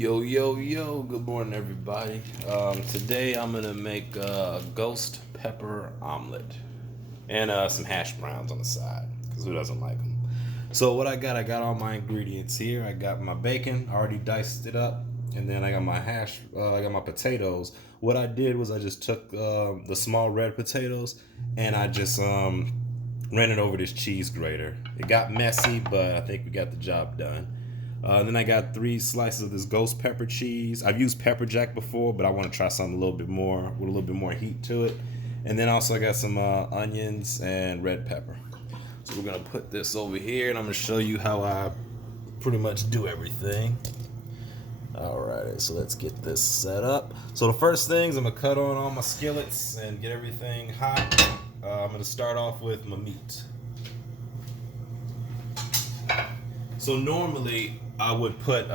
Yo, yo, yo, good morning, everybody. Today I'm gonna make a ghost pepper omelet and some hash browns on the side, because who doesn't like them? So, what I got all my ingredients here. I got my bacon, I already diced it up, and then I got my I got my potatoes. What I did was I just took the small red potatoes and I just ran it over this cheese grater. It got messy, but I think we got the job done. Then I got 3 slices of this ghost pepper cheese. I've used pepper jack before, but I want to try something a little bit more with a little bit more heat to it. And then also I got some onions and red pepper. So we're gonna put this over here, and I'm gonna show you how I pretty much do everything. Alright, so let's get this set up. So the first things, I'm gonna cut on all my skillets and get everything hot. I'm gonna start off with my meat. So normally I would put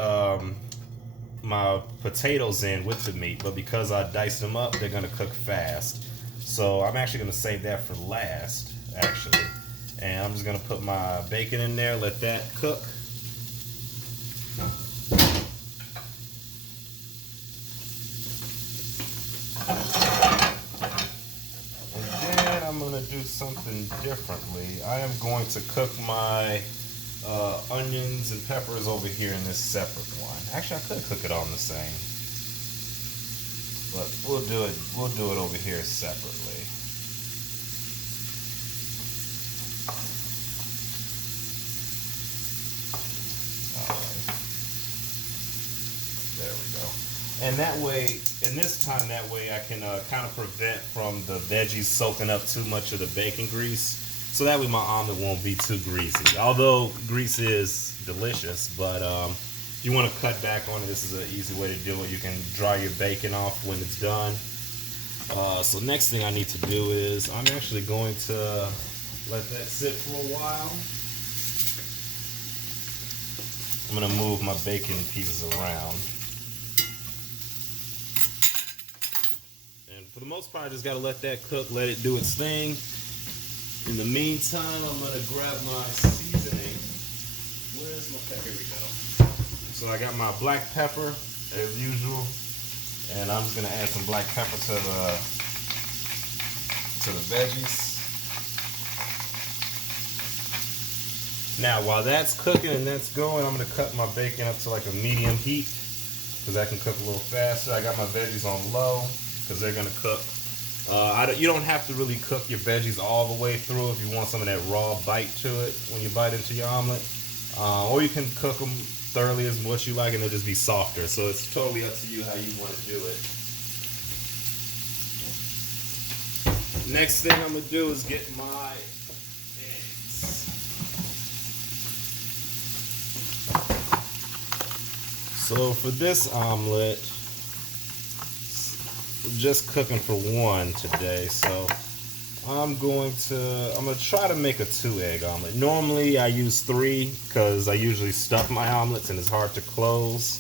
my potatoes in with the meat, but because I diced them up, they're gonna cook fast. So I'm actually gonna save that for last, actually. And I'm just gonna put my bacon in there, let that cook. And then I'm gonna do something differently. I am going to cook my onions and peppers over here in this separate one. Actually, I could cook it on the same, but we'll do it over here separately. Alright. There we go. And that way, and this time that way I can kind of prevent from the veggies soaking up too much of the bacon grease. So that way my omelet won't be too greasy. Although grease is delicious, but if you want to cut back on it, this is an easy way to do it. You can dry your bacon off when it's done. So next thing I need to do is I'm actually going to let that sit for a while. I'm going to move my bacon pieces around. And for the most part, I just got to let that cook, let it do its thing. In the meantime, I'm going to grab my seasoning. Where's my pepper? Here we go. So I got my black pepper, as usual. And I'm just going to add some black pepper to the veggies. Now, while that's cooking and that's going, I'm going to cut my bacon up to like a medium heat, because that can cook a little faster. I got my veggies on low, because they're going to cook. You don't have to really cook your veggies all the way through if you want some of that raw bite to it when you bite into your omelet. Or you can cook them thoroughly as much you like and they'll just be softer. So it's totally up to you how you want to do it. Next thing I'm going to do is get my eggs. So for this omelet, just cooking for one today, so I'm gonna try to make a 2-egg omelet. Normally I use 3 because I usually stuff my omelets and it's hard to close,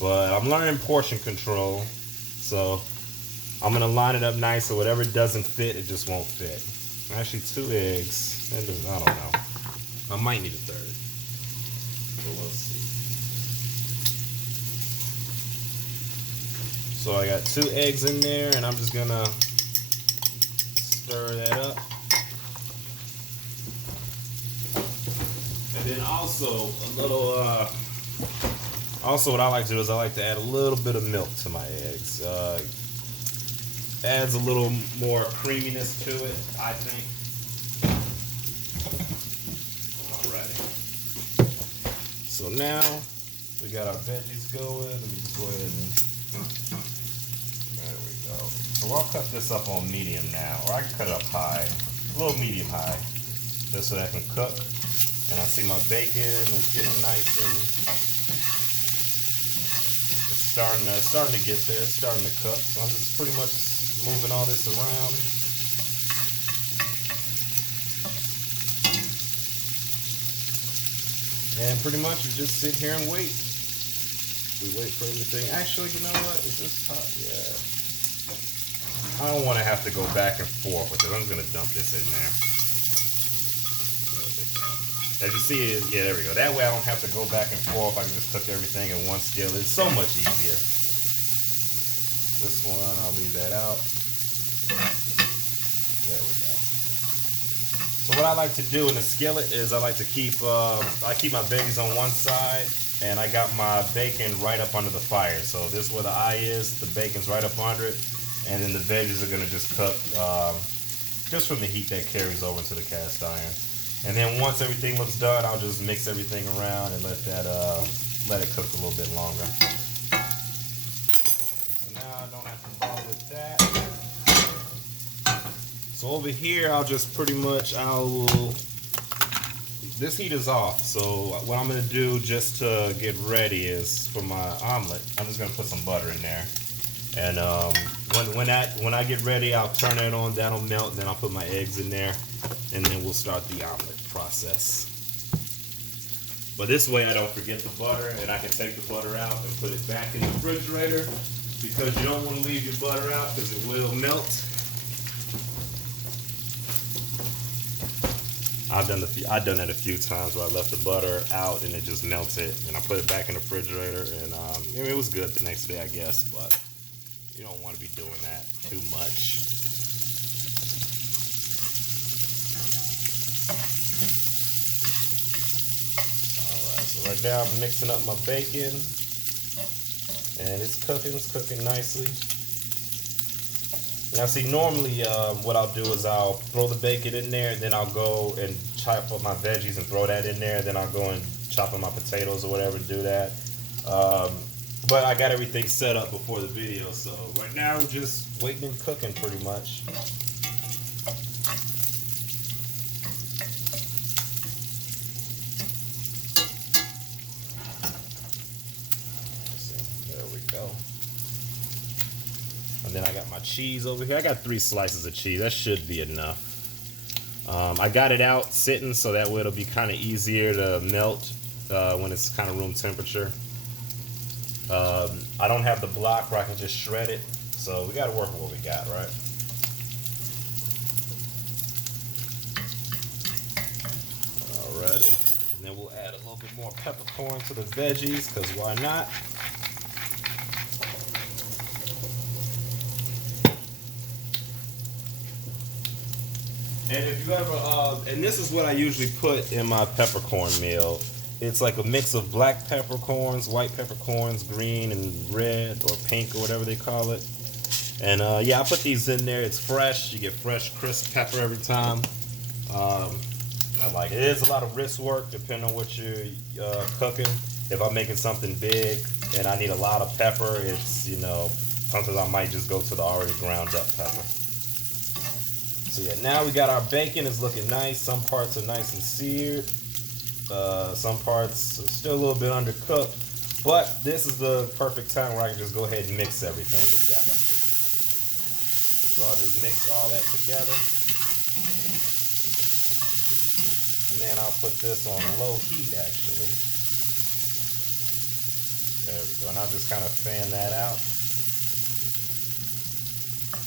but I'm learning portion control, so I'm gonna line it up nice so whatever doesn't fit, it just won't fit. Actually, 2 eggs, I don't know, I might need a 3rd, but we'll see. So I got 2 eggs in there, and I'm just gonna stir that up. And then also also what I like to do is I like to add a little bit of milk to my eggs. Adds a little more creaminess to it, I think. Alrighty. So now we got our veggies going. Let me just go ahead and. There we go. So I'll cut this up on medium now, or I can cut it up high, a little medium high, just so that I can cook. And I see my bacon is getting nice and it's starting to get there, it's starting to cook. So I'm just pretty much moving all this around. And pretty much you just sit here and wait. We wait for everything. Actually, you know what? Is this hot? Yeah. I don't want to have to go back and forth with it. I'm just going to dump this in there. There we go. As you see, yeah, there we go. That way I don't have to go back and forth. I can just cook everything in one skillet. It's so much easier. This one, I'll leave that out. There we go. So what I like to do in the skillet is I like to keep my veggies on one side, and I got my bacon right up under the fire. So this is where the eye is, the bacon's right up under it, and then the veggies are gonna just cook just from the heat that carries over into the cast iron. And then once everything looks done, I'll just mix everything around and let it cook a little bit longer. So now I don't have to bother with that. So over here, I'll just pretty much, this heat is off. So what I'm gonna do just to get ready is for my omelet, I'm just gonna put some butter in there. And when I get ready, I'll turn it on, that'll melt, then I'll put my eggs in there, and then we'll start the omelet process. But this way I don't forget the butter, and I can take the butter out and put it back in the refrigerator, because you don't want to leave your butter out because it will melt. I've done that a few times where I left the butter out and it just melted, and I put it back in the refrigerator, and it was good the next day, I guess, but you don't want to be doing that too much. Alright, so right now I'm mixing up my bacon, and it's cooking nicely. Now see, normally what I'll do is I'll throw the bacon in there, then I'll go and chop up my veggies and throw that in there, then I'll go and chop up my potatoes or whatever, do that. But I got everything set up before the video, so right now we're just waiting and cooking pretty much. There we go. And then I got my cheese over here. I got 3 slices of cheese. That should be enough. I got it out sitting so that way it'll be kind of easier to melt when it's kind of room temperature. I don't have the block where I can just shred it, so we got to work with what we got, right? Alrighty. And then we'll add a little bit more peppercorn to the veggies, because why not? And if you ever, and this is what I usually put in my peppercorn meal. It's like a mix of black peppercorns, white peppercorns, green and red or pink or whatever they call it. And yeah, I put these in there. It's fresh. You get fresh, crisp pepper every time. I like it. It is a lot of wrist work depending on what you're cooking. If I'm making something big and I need a lot of pepper, it's, you know, sometimes I might just go to the already ground up pepper. So yeah, now we got our bacon. It's looking nice. Some parts are nice and seared. Some parts are still a little bit undercooked. But this is the perfect time where I can just go ahead and mix everything together. So I'll just mix all that together. And then I'll put this on low heat, actually. There we go. And I'll just kind of fan that out.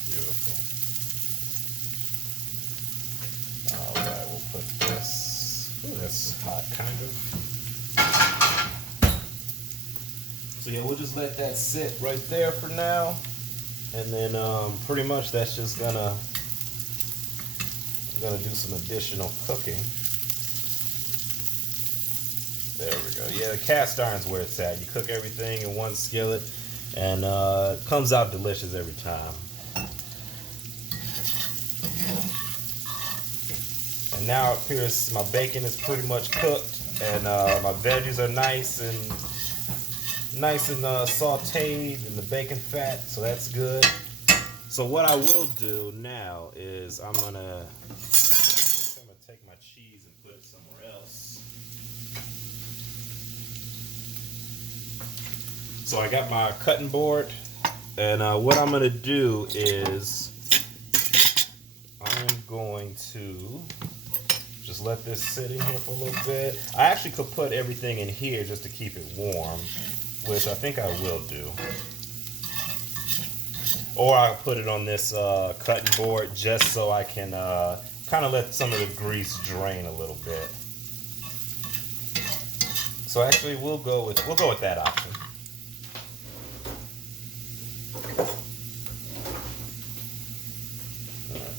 Beautiful. Alright, we'll put this. Ooh, that's hot, kind of. So yeah, we'll just let that sit right there for now. And then pretty much that's just gonna do some additional cooking. There we go. Yeah, the cast iron's where it's at. You cook everything in one skillet, and it comes out delicious every time. And now it appears my bacon is pretty much cooked, and my veggies are nice and sauteed in the bacon fat, so that's good. So what I will do now is I'm gonna take my cheese and put it somewhere else. So I got my cutting board, and what I'm gonna do is I'm going to just let this sit in here for a little bit. I actually could put everything in here just to keep it warm, which I think I will do. Or I'll put it on this cutting board just so I can kind of let some of the grease drain a little bit. So actually, we'll go with that option. All right.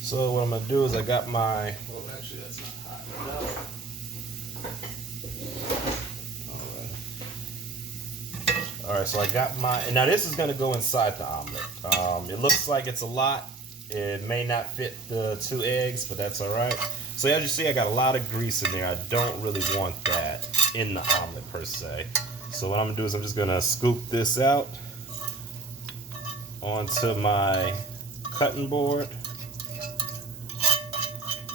So what I'm gonna do is I got my. Well, actually, that's not hot enough. All right, so I got my, and now this is gonna go inside the omelet. It looks like it's a lot. It may not fit the 2 eggs, but that's all right. So as you see, I got a lot of grease in there. I don't really want that in the omelet per se. So what I'm gonna do is I'm just gonna scoop this out onto my cutting board.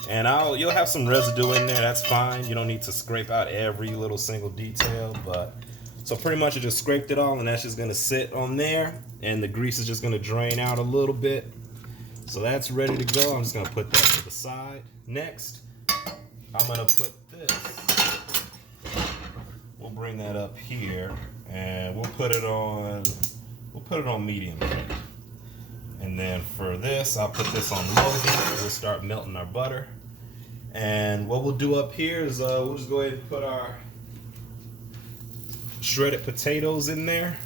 And you'll have some residue in there, that's fine. You don't need to scrape out every little single detail, but so pretty much I just scraped it all and that's just gonna sit on there and the grease is just gonna drain out a little bit. So that's ready to go. I'm just gonna put that to the side. Next, I'm gonna put this. We'll bring that up here and we'll put it on medium heat. And then for this, I'll put this on low heat. We'll start melting our butter. And what we'll do up here is we'll just go ahead and put our shredded potatoes in there.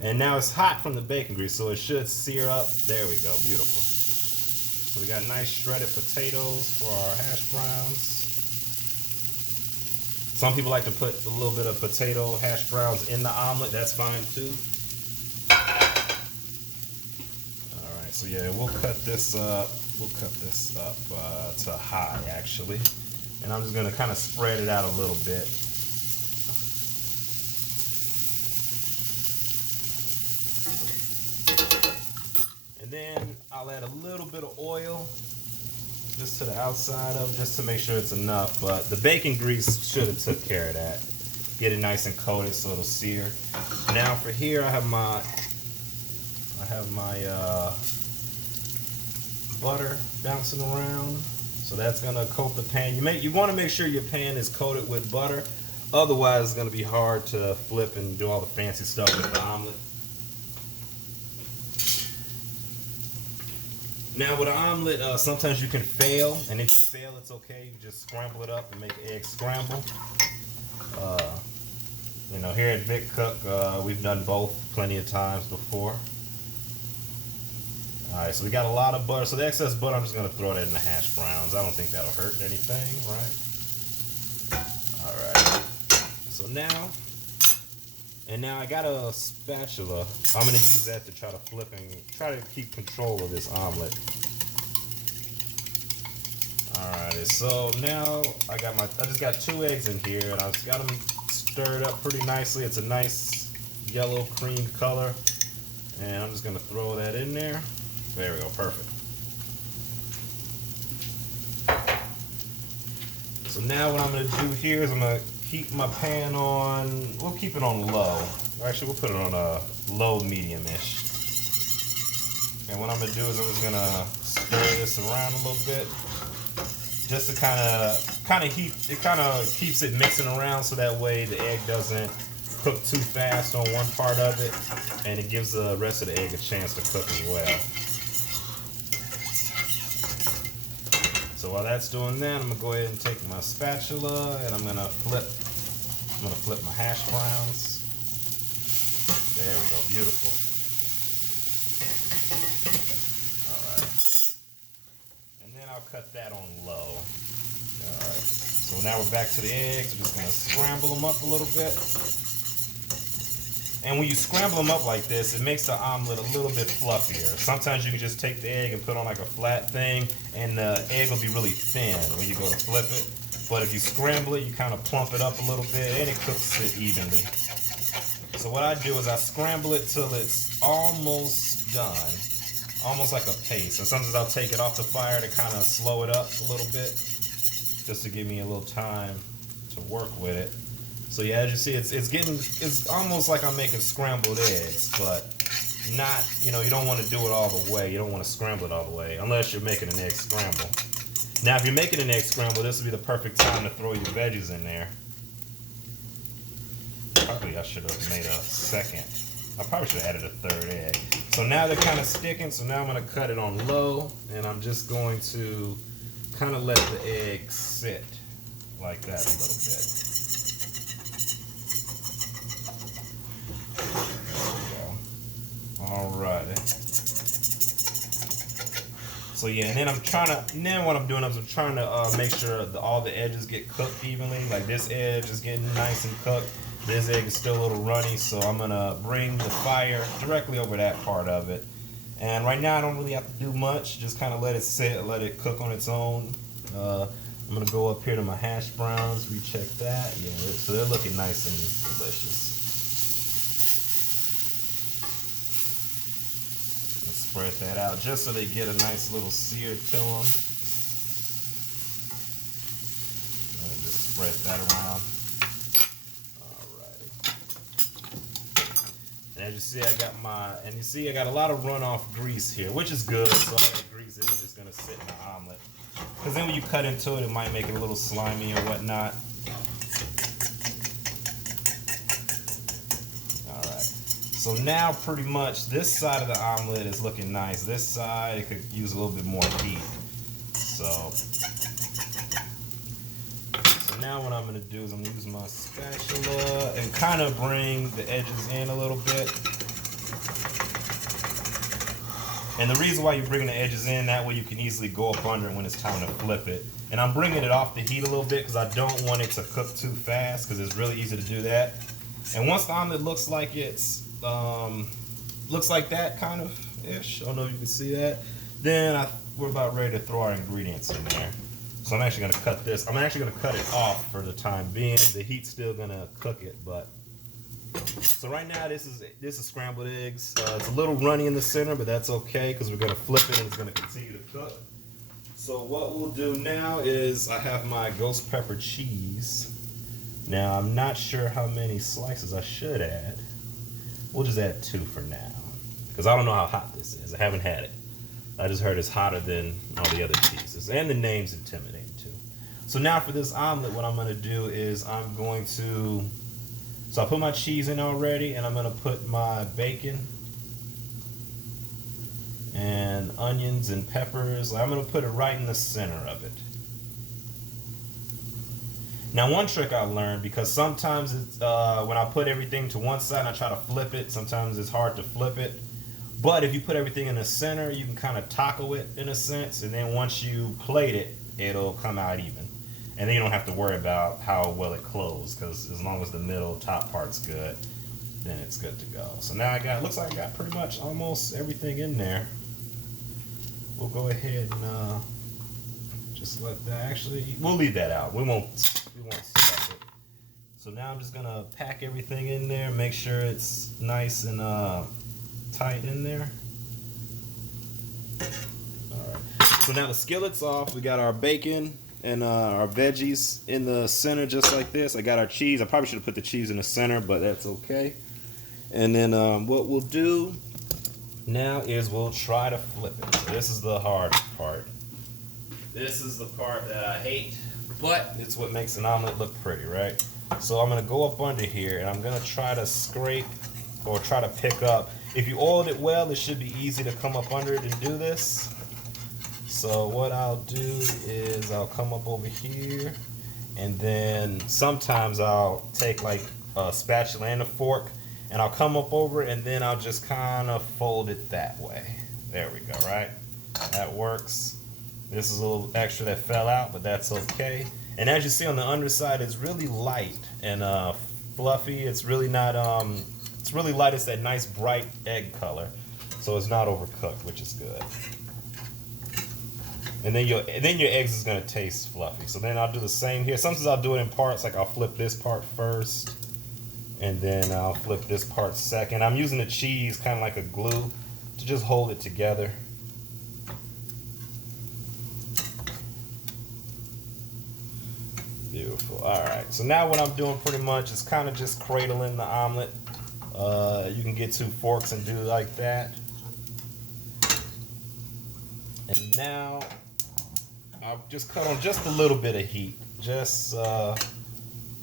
And now it's hot from the bacon grease, so it should sear up. There we go, beautiful. So we got nice shredded potatoes for our hash browns. Some people like to put a little bit of potato hash browns in the omelet. That's fine too. All right, so yeah, we'll cut this up. We'll cut this up to high actually, and I'm just gonna kind of spread it out a little bit. And then I'll add a little bit of oil just to the outside of it, just to make sure it's enough. But the bacon grease should have took care of that. Get it nice and coated so it'll sear. Now for here, I have my butter bouncing around. So that's gonna coat the pan. You want to make sure your pan is coated with butter. Otherwise, it's gonna be hard to flip and do all the fancy stuff with the omelet. Now with an omelet, sometimes you can fail, and if you fail, it's okay. You can just scramble it up and make an egg scramble. You know, here at VickCook, we've done both plenty of times before. All right, so we got a lot of butter. So the excess butter, I'm just gonna throw that in the hash browns. I don't think that'll hurt anything, right? All right. So now I got a spatula. I'm gonna use that to try to flip and try to keep control of this omelet. Alright, so now I just got 2 eggs in here and I've got them stirred up pretty nicely. It's a nice yellow cream color. And I'm just gonna throw that in there. There we go, perfect. So now what I'm gonna do here is I'm gonna keep my pan on, we'll keep it on low. Actually, we'll put it on a low medium-ish. And what I'm gonna do is I'm just gonna stir this around a little bit. Just to kind of keeps it mixing around so that way the egg doesn't cook too fast on one part of it. And it gives the rest of the egg a chance to cook as well. So while that's doing that, I'm gonna go ahead and take my spatula and I'm gonna flip my hash browns. There we go, beautiful. All right. And then I'll cut that on low. All right. So now we're back to the eggs. We're just gonna scramble them up a little bit. And when you scramble them up like this, it makes the omelet a little bit fluffier. Sometimes you can just take the egg and put on like a flat thing, and the egg will be really thin when you go to flip it. But if you scramble it, you kind of plump it up a little bit, and it cooks it evenly. So what I do is I scramble it till it's almost done, almost like a paste. So sometimes I'll take it off the fire to kind of slow it up a little bit, just to give me a little time to work with it. So yeah, as you see, it's almost like I'm making scrambled eggs, but not, you don't want to do it all the way. You don't want to scramble it all the way, unless you're making an egg scramble. Now, if you're making an egg scramble, this would be the perfect time to throw your veggies in there. Probably I should have made a second. I probably should have added a 3rd egg. So now they're kind of sticking, so now I'm going to cut it on low, and I'm just going to kind of let the egg sit like that a little bit. So yeah, and then what I'm doing is I'm trying to make sure that all the edges get cooked evenly. Like this edge is getting nice and cooked. This egg is still a little runny, so I'm gonna bring the fire directly over that part of it. And right now I don't really have to do much, just kind of let it sit, let it cook on its own. I'm gonna go up here to my hash browns, recheck that. Yeah, so they're looking nice and delicious. Let's spread that out just so they get a nice little sear to them. And just spread that around. And as you see, I got a lot of runoff grease here, which is good. So all that grease isn't just gonna sit in the omelet. Because then when you cut into it, it might make it a little slimy or whatnot. All right. So now pretty much this side of the omelet is looking nice. This side, it could use a little bit more heat. So now what I'm going to do is I'm going to use my spatula and kind of bring the edges in a little bit. And the reason why you're bringing the edges in, that way you can easily go up under it when it's time to flip it. And I'm bringing it off the heat a little bit because I don't want it to cook too fast, because it's really easy to do that. And once the omelet looks like it's, looks like that kind of ish, I don't know if you can see that, then we're about ready to throw our ingredients in there. So I'm actually going to cut this. I'm actually going to cut it off for the time being. The heat's still going to cook it, but. So right now this is scrambled eggs. It's a little runny in the center, but that's okay because we're going to flip it and it's going to continue to cook. So what we'll do now is I have my ghost pepper cheese. Now I'm not sure how many slices I should add. We'll just add 2 for now because I don't know how hot this is. I haven't had it. I just heard it's hotter than all the other cheeses, and the name's intimidating too. So now for this omelet, what I'm going to do is so I put my cheese in already, and I'm going to put my bacon and onions and peppers. I'm going to put it right in the center of it. Now one trick I learned, because sometimes it's, when I put everything to one side and I try to flip it, sometimes it's hard to flip it. But if you put everything in the center, you can kind of taco it in a sense, and then once you plate it, it'll come out even. And then you don't have to worry about how well it closed, because as long as the middle top part's good, then it's good to go. So now looks like I got pretty much almost everything in there. We'll go ahead and just let that, actually, we'll leave that out. We won't stuff it. So now I'm just gonna pack everything in there, make sure it's nice and tight in there. Alright, so now the skillet's off. We got our bacon and our veggies in the center just like this. I got our cheese. I probably should have put the cheese in the center, but that's okay. And then what we'll do now is we'll try to flip it. So this is the hard part. This is the part that I hate, but it's what makes an omelet look pretty, right? So I'm going to go up under here and I'm going to try to scrape or try to pick up. If you oiled it well, it should be easy to come up under it and do this. So what I'll do is I'll come up over here, and then sometimes I'll take like a spatula and a fork, and I'll come up over it, and then I'll just kind of fold it that way. There we go, right? That works. This is a little extra that fell out, but that's okay. And as you see on the underside, it's really light and fluffy. It's really not, it's really light. It's that nice bright egg color. So it's not overcooked, which is good. And then your eggs is gonna taste fluffy. So then I'll do the same here. Sometimes I'll do it in parts, like I'll flip this part first, and then I'll flip this part second. I'm using the cheese kind of like a glue to just hold it together. Beautiful. All right. So now what I'm doing pretty much is kind of just cradling the omelet. You can get 2 forks and do it like that. And now I'll just cut on just a little bit of heat, just so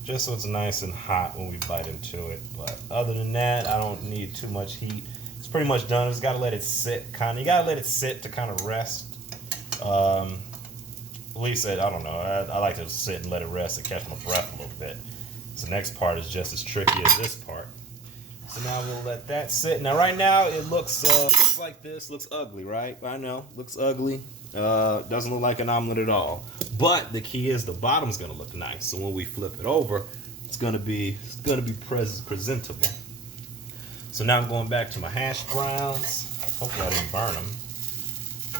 it's nice and hot when we bite into it. But other than that, I don't need too much heat. It's pretty much done. Just gotta let it sit. You gotta let it sit to kind of rest. At least I don't know. I like to sit and let it rest to catch my breath a little bit. So the next part is just as tricky as this part. So now we'll let that sit. Now right now it looks like this. Looks ugly, right? I know, looks ugly. Doesn't look like an omelet at all. But the key is the bottom's gonna look nice. So when we flip it over, it's gonna be presentable. So now I'm going back to my hash browns. Hopefully I didn't burn them.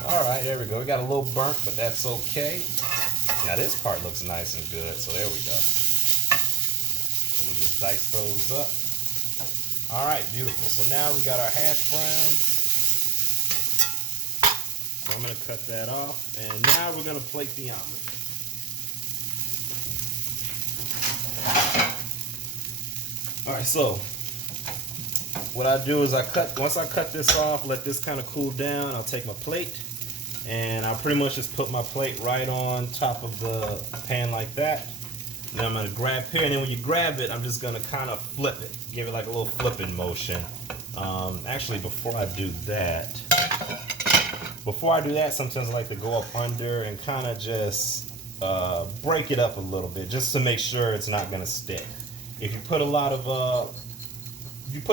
All right, there we go. We got a little burnt, but that's okay. Now this part looks nice and good. So there we go. So we'll just dice those up. All right, beautiful. So now we got our hash browns. So I'm gonna cut that off, and now we're gonna plate the omelet. All right, so what I do is once I cut this off, let this kind of cool down, I'll take my plate, and I'll pretty much just put my plate right on top of the pan like that. Now I'm gonna grab here, and then when you grab it, I'm just gonna kind of flip it, give it like a little flipping motion. Actually, before I do that, sometimes I like to go up under and kind of just break it up a little bit, just to make sure it's not gonna stick. If you put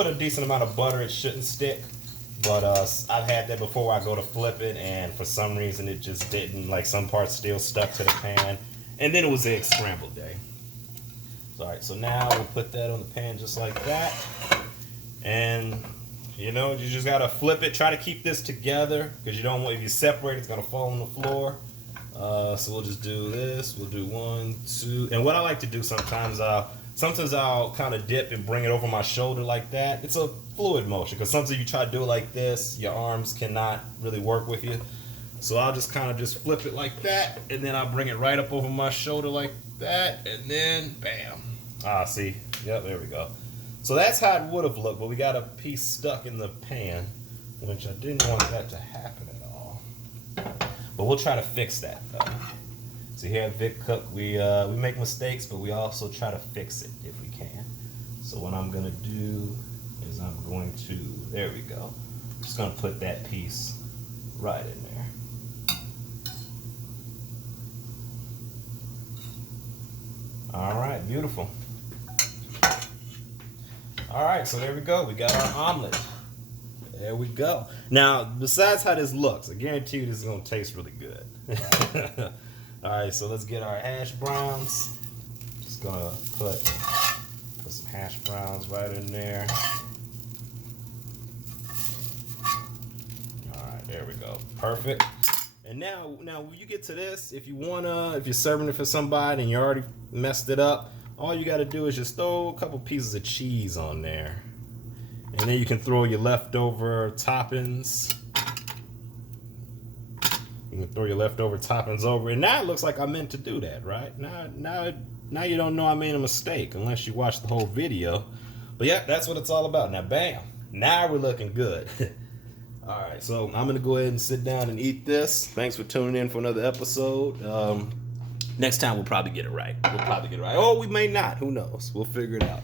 a decent amount of butter, it shouldn't stick. But I've had that before where I go to flip it, and for some reason it just didn't. Like some parts still stuck to the pan, and then it was egg scramble day. All right, so now we'll put that on the pan just like that, and you just gotta flip it. Try to keep this together because you don't want, if you separate, it's gonna fall on the floor. So we'll just do this. We'll do 1, 2, and what I like to do sometimes I'll kind of dip and bring it over my shoulder like that. It's a fluid motion because sometimes you try to do it like this, your arms cannot really work with you. So I'll just kind of just flip it like that, and then I'll bring it right up over my shoulder like that, and then bam. See, yep, there we go. So that's how it would have looked, but we got a piece stuck in the pan, which I didn't want that to happen at all. But we'll try to fix that though. So here at VickCook, we make mistakes, but we also try to fix it if we can. So what I'm gonna do is there we go. I'm just gonna put that piece right in there. All right, beautiful. All right, so there we go. We got our omelet. There we go. Now, besides how this looks, I guarantee you this is gonna taste really good. All right, so let's get our hash browns. Just gonna put some hash browns right in there. All right, there we go. Perfect. And now when you get to this, if you're serving it for somebody and you already messed it up, all you gotta do is just throw a couple pieces of cheese on there. And then you can throw your leftover toppings. You can throw your leftover toppings over. And now it looks like I meant to do that, right? Now you don't know I made a mistake unless you watch the whole video. But yeah, that's what it's all about. Now, bam. Now we're looking good. All right, so I'm going to go ahead and sit down and eat this. Thanks for tuning in for another episode. Next time we'll probably get it right. Or we may not. Who knows? We'll figure it out.